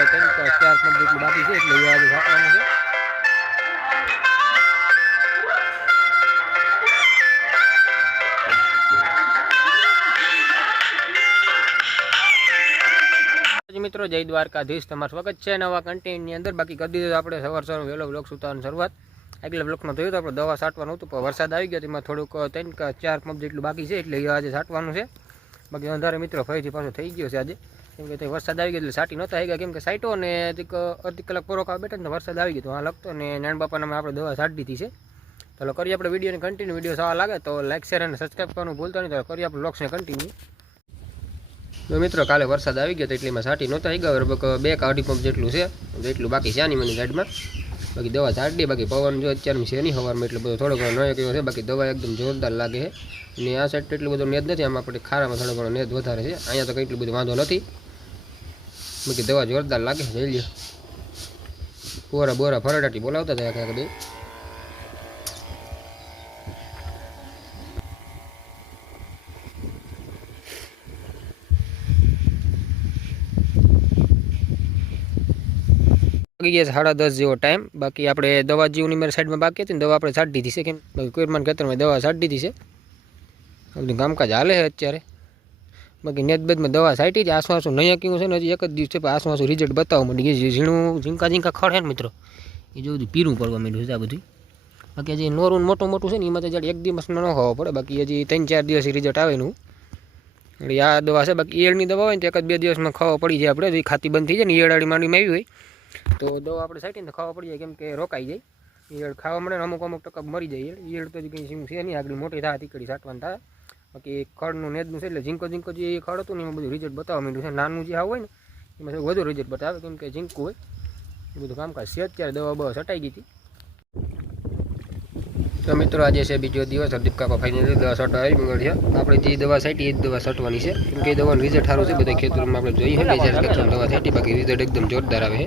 બાકી છે, એટલે આજે છે. મિત્રો, જય દ્વારકાધીશ. તમારું સ્વાગત છે નવા કન્ટેન્ટની અંદર. બાકી કરી દીધું આપણે સવાર સવાર વહેલો બ્લોક સુતાવાની શરૂઆત. આગલા બ્લોકમાં થયું તો આપણે દવા છાંટવાનું હતું, પણ વરસાદ આવી ગયો, તેમાં થોડુંક ત્રણ ચાર પંપ જેટલું બાકી છે, એટલે આજે છાંટવાનું છે. બાકી અંધારે મિત્રો ફરીથી પાછો થઈ ગયો છે આજે. કેમ કે વરસાદ આવી ગયો એટલે સાટી નહોતા આવી ગયા કેમ કે સાઈટો અને અડધી કલાક પૂરો ખાવા બેઠા ને વરસાદ આવી ગયો. તો આ લગતો અને નાન આપણે દવા છાંટી દીધી છે. ચાલો કરીએ આપણે વિડીયોને કન્ટિન્યુ વીડિયો સારા લાગે તો લાઇક શેર અને સબસ્ક્રાઈબ કરવાનું ભૂલતા નહીં. તો કરીએ આપણે બ્લોગ્સને કન્ટિન્યુ તો મિત્રો, કાલે વરસાદ આવી ગયો તો એટલીમાં સાટી નહોતા આવી ગયા લગભગ બે કે પંપ જેટલું છે. એટલું બાકી છે આની મને ગાડીમાં. બાકી દવા છાંટી બાકી પવન જો અત્યારે છે નહીં હવામાં એટલે બધો થોડો ઘણો નયો કેવો છે. બાકી દવા એકદમ જોરદાર લાગે છે. અને આ સાઈડ એટલું બધું નેદ નથી, આમાં આપણે ખારામાં થોડો ઘણો નેદ વધારે છે. અહીંયા તો કંઈ એટલું બધું વાંધો નથી. બાકી દવા જોરદાર લાગે છે, જોઈ લ્યો. બોરા બોરા ફરડાટી બોલાવતા હતા કાંઈક વાગી ગયા સાડા દસ જેવો ટાઈમ બાકી આપણે દવા જીવની મારી સાઈડમાં બાકી હતી ને દવા આપણે છાંટી દીધી છે કેમ? બાકી કોઈરમાન ખેતરમાં દવા છાંટી દીધી છે. બધું કામકાજ હાલે છે અત્યારે. બાકી નેત બેદમાં દવા છાંટી જ આસુ આસુ નહીં કેવું છે ને હજી એક જ દિવસ છે, પણ આસુ આસુ રિઝલ્ટ બતાવવા માંડી ગયું ઝીણું ઝીંકા ઝીંકા ખડ ને મિત્રો, એ જો બધું પીરું પડવા માંડ્યું છે આ બધું. બાકી હજી નોરું મોટું મોટું છે ને, એમાં તો જ્યારે એક દિવસમાં ન હોવો પડે. બાકી હજી ત્રણ ચાર દિવસ રિઝલ્ટ આવે એનું. એટલે આ દવા છે. બાકી ઈયળની દવા હોય ને એક જ બે દિવસમાં ખાવા પડી જાય આપણે. ખાતી બંધ થઈ જાય ને ઈયળાળી માંડીમાં આવી હોય તો દવા આપણે સાઈટીને ને ખાવા પડી જાય કેમ કે રોકાઈ જાય. ઈયળ ખાવા મળે અમુક અમુક ટકા મરી જાય ઈયળ. તો કંઈ શું છે નહીં, આગળ મોટી થાય તીકડી સાટવાનું થાય. બાકી ખડનું નેદનું છે એટલે ઝીંકો ઝીંકો જે ખડ હતું ને એમાં બધું રિઝલ્ટ બતાવવા માંડ્યું છે. નાનું જે આવું હોય ને, એમાં વધુ રિઝલ્ટ બતાવે, કેમ કે ઝીંકું હોય. એ બધું કામકાજ છે. અત્યારે દવા બવા સટાઈ ગઈ હતી. તો મિત્રો, આજે છે બીજો દિવસ. હરદીપ કાકા ફાઈનલી દવા સટવા મંગળ છે આપણે જે દવા સાઈટી એ જ દવા સટવાની છે. કેમ કે દવાનું રિઝલ્ટ સારું છે. બધા ખેતરોમાં આપણે જોઈએ દવા સાઈટી બાકી રિઝલ્ટ એકદમ જોરદાર આવે છે.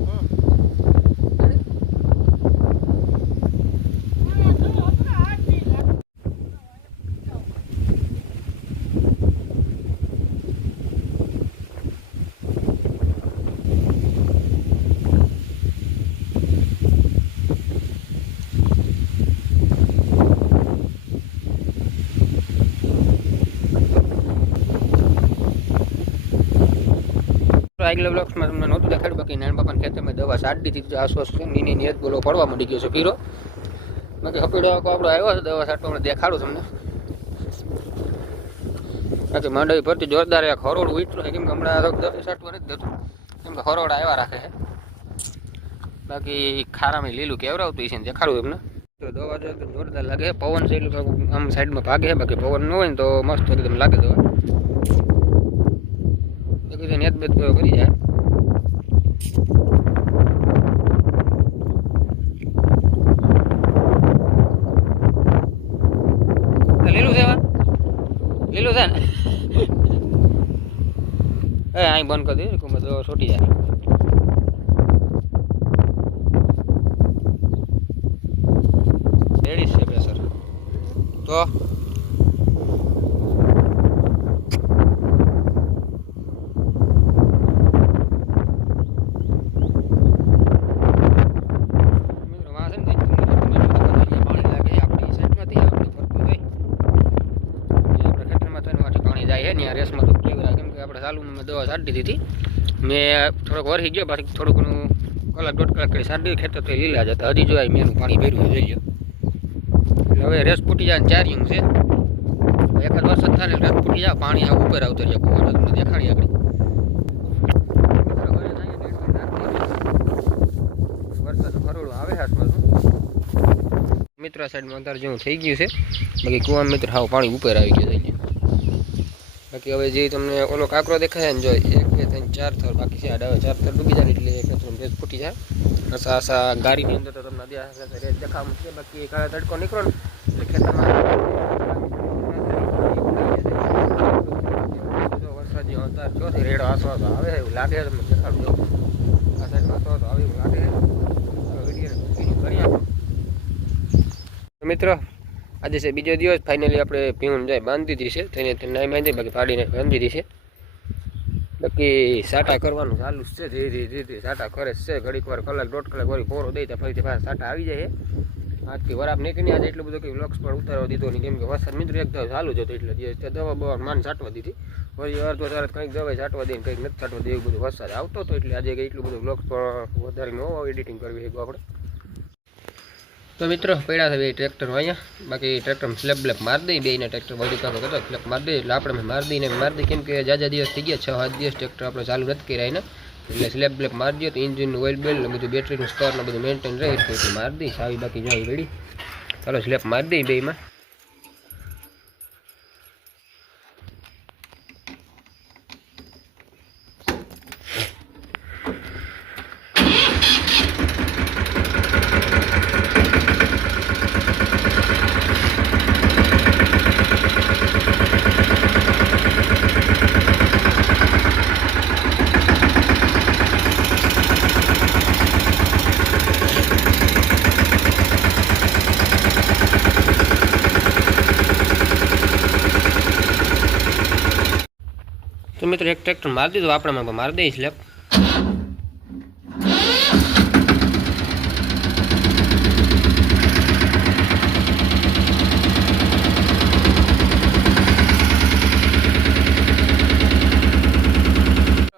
આગલા બ્લોક્સમાં તમને નહોતું દેખાડ્યું, બાકી નાના બાપાના ખેતરમાં દવા છાંટી દીધી આસપાસ નીની નિયત બોલો પડવા મળી ગયો છે, પીરો. બાકી હપીડો આપણો આવ્યો છે, દવા સાટો મને દેખાડું તમને. બાકી માંડવી ભરતી જોરદાર એક હરોડ ઉતરો છે, કેમ કે હમણાં દવા છાંટવા નથી દેતું. કેમ કે હરોડ આવ્યા રાખે છે. બાકી ખારામાં લીલું કેવરાવતું છે દેખાડું એમને દવા જો જોરદાર લાગે પવન છે આમ સાઈડમાં ભાગે છે, બાકી પવન ન હોય ને તો મસ્ત એકદમ લાગે દવા. કીધું નેત બેત કરી જાય. લીલું છે લીલું છે ને? એ અહીં બંધ કરી દીધું તો છૂટી જાય. લેડીઝ છે પ્રેશર તો મિત્રો વાં છે ને તે પાણી લાગે છે આપણી સાઈડમાંથી આપણે ફરતું જાય જે આપણે ખેતરમાં થઈને વાંચી પાણી જાય છે ને આ રેસમાં તો કેવું કેમ કે આપણે મેં દવા છાંટી દીધી. મેં થોડોક વરસી ગયો પાછી થોડુંક કલાક દોઢ કલાક કરી છાંટી ખેતર તો લીલા જતા. હજી જોવાય મેં પાણી ભર્યું જોઈ એટલે હવે રેસ ફૂટી જાય ચાર્જિંગ છે. એક જ વરસાદ થાય રેસ ફૂટી જાય, પાણી આ ઉપર આવતો જાય દેખાડી આગળ. વરસાદ ખરોડો આવે હાથમાં મિત્ર સાઈડમાં અંધાર જેવું થઈ ગયું છે. બાકી કુવા મિત્ર, હાવ પાણી ઉપર આવી ગયું છે બાકી હવે જે તમને ઓલો કાંકરો દેખાય ને જો, એક, બે, ત્રણ, ચાર થર, બાકી છે આડા, ચાર થર ડૂબી જાય ને એટલે ખેતરમાં રેત ફૂટી જાય. આસા આસા ગાડીની અંદર તો તમને રેત દેખાવા છે, બાકી કાળા તડકો નીકળો ને, એટલે ખેતરમાં જો વરસાદ જેવો અંધાર તાર ચોથી રેડો આસો આસો આવે છે, એવું લાગે છે તમને દેખાડજો આ સાઈડ આસો આસો આવે એવું લાગે છે. ચાલો વીડિયો કન્ટિન્યુ કરીએ આપણે તો મિત્રો આજે છે બીજો દિવસ ફાઇનલી આપણે પીવું જાય, બાંધી દીધી છે તેને નાઈ બાંધી, બાકી પાડીને બાંધી દીધી છે. બાકી સાટા કરવાનું ચાલુ છે, ધીરે ધીરે ધીરે ધીરે સાટા કરે છે. ઘડીક વાર કલાક, દોઢ કલાક વળી પોરો દઈ તો ફરીથી પાછા સાટા આવી જાય આજથી વરાપ નીકળી આજે એટલું બધું કે વ્લોગ્સ પણ ઉતારવા દીધો નહીં. કેમ કે વરસાદ મિત્રો એક ચાલુ જ હતો એટલે દિવસ દવા બવા માન છાંટવા દીધી. વળી અડધો તરત કંઈક દવા છાંટવા દઈને કંઈક નથી છાંટવા દે એવું બધું વરસાદ આવતો હતો એટલે આજે એટલું બધું વ્લોગ્સ પણ વધારે ન એડિટિંગ કરવી એક આપણે. તો મિત્રો પડ્યા છે બે ટ્રેક્ટર અહીંયા. બાકી ટ્રેક્ટર સ્લેબ બ્લેપ મારી દઈ બેને ટ્રેક્ટર બધી કાકો કરતો સ્લેબ મારી દઈ એટલે આપણે મારી દઈને મારી દઈ કેમ કે જાજા દિવસ થઈ ગયા, છ, સાત દિવસ ટ્રેક્ટર આપણે ચાલુ નથી કર્યા એને. એટલે સ્લેબ બ્લેપ મારી દઈએ તો ઇન્જિન ઓઇલ બેલ બધું બેટરીનું સ્તર ને બધું મેન્ટેન રહે, એટલે મારી દઈ સાવી બાકી જાય રેડી ચાલો સ્લેબ મારી દઈ બેમાં મિત્રો, એક ટ્રેક્ટર મારી દીધું, આપણે મારી દઈશ લેપ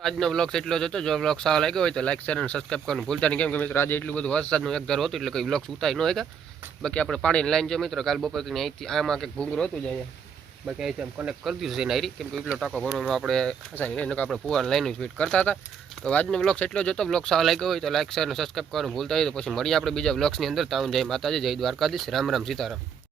આજનો બ્લોગ એટલો જ હતો. જો બ્લોગ સારો લાગ્યો હોય તો લાઈક શેર અને સબસ્ક્રાઈબ કરવાનું ભૂલતા નહીં. કેમ કે મિત્રો, આજે એટલું બધું વરસાદનું એક ધારો હતું, એટલે કોઈ બ્લોગ ઉતારી ન હોય બાકી આપણે પાણીની લાઈન જો મિત્રો. કાલ બપોર અહીંથી, આમાં કંઈક ભૂંગરો હતું જ અહીંયા. બાકી અહીંથી આમ કનેક્ટ કરી દીધું છે નાયરી કેમ કે એટલો ટાંકો ભરવાનો આપણે આસાની નહીં આપણે ફુવાને લાઈન સ્પીડ કરતા હતા. તો આજનો બ્લોગ એટલો જોતો બ્લોગ સારો લાગ્યો હોય તો લાઈક શેર અને સબસ્ક્રાઈબ કરવાનું ભૂલતા હોય તો પછી મળીએ આપણે બીજા બ્લોગ્સની અંદર. તાઉન જય માતાજી, જય દ્વારકાધીશ. રામ રામ સીતારામ.